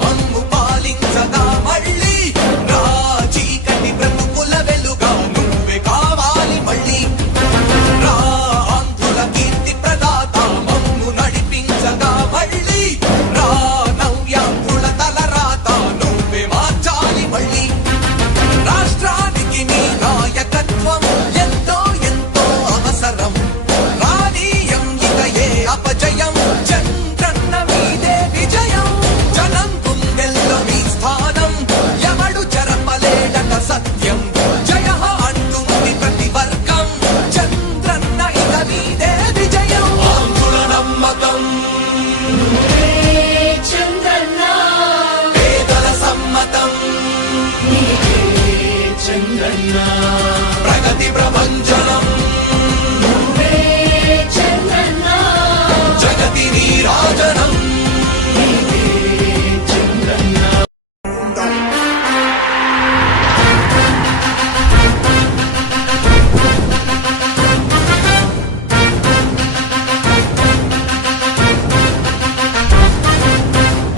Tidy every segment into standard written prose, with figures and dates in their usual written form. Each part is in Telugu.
మమ్ము పాలించగా మళ్ళీ రా చీకటి బ్రతుకుల వెలుగా నువ్వే కావాలి మళ్ళీ రా ఆంధ్రుల కీర్తి ప్రదాత మమ్ము నడిపించగా మళ్ళీ రా నవ్యాంధ్రుల తలరాత నువ్వే మార్చాలి మళ్ళీ రాష్ట్రానికి నీ నాయకత్వం ఎంతో ఎంతో అవసరం రానీయం ఇక ఏ అపజయం చంద్రన్న మీదే విజయం జనం గుండెల్లో మీ స్థానం ఎవడు చెరపలేడట సత్యం జయ అంటుంది ప్రతి వర్గం చంద్రన్న ఇక మీదే విజయం ఆంధ్రుల నమ్మకం చంద్రన్న పేదల సమ్మతం చంద్రన్న ప్రగతి ప్రభంజనం చంద్రన్న జగతి నీరాజనం చంద్రన్న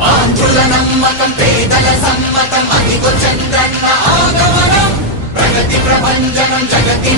ఆంధ్రుల నమ్మకం పేదల సమ్మతం అదిగో చంద్రన్న ఆగమనం ప్రగతి ప్రభంజనం జగతి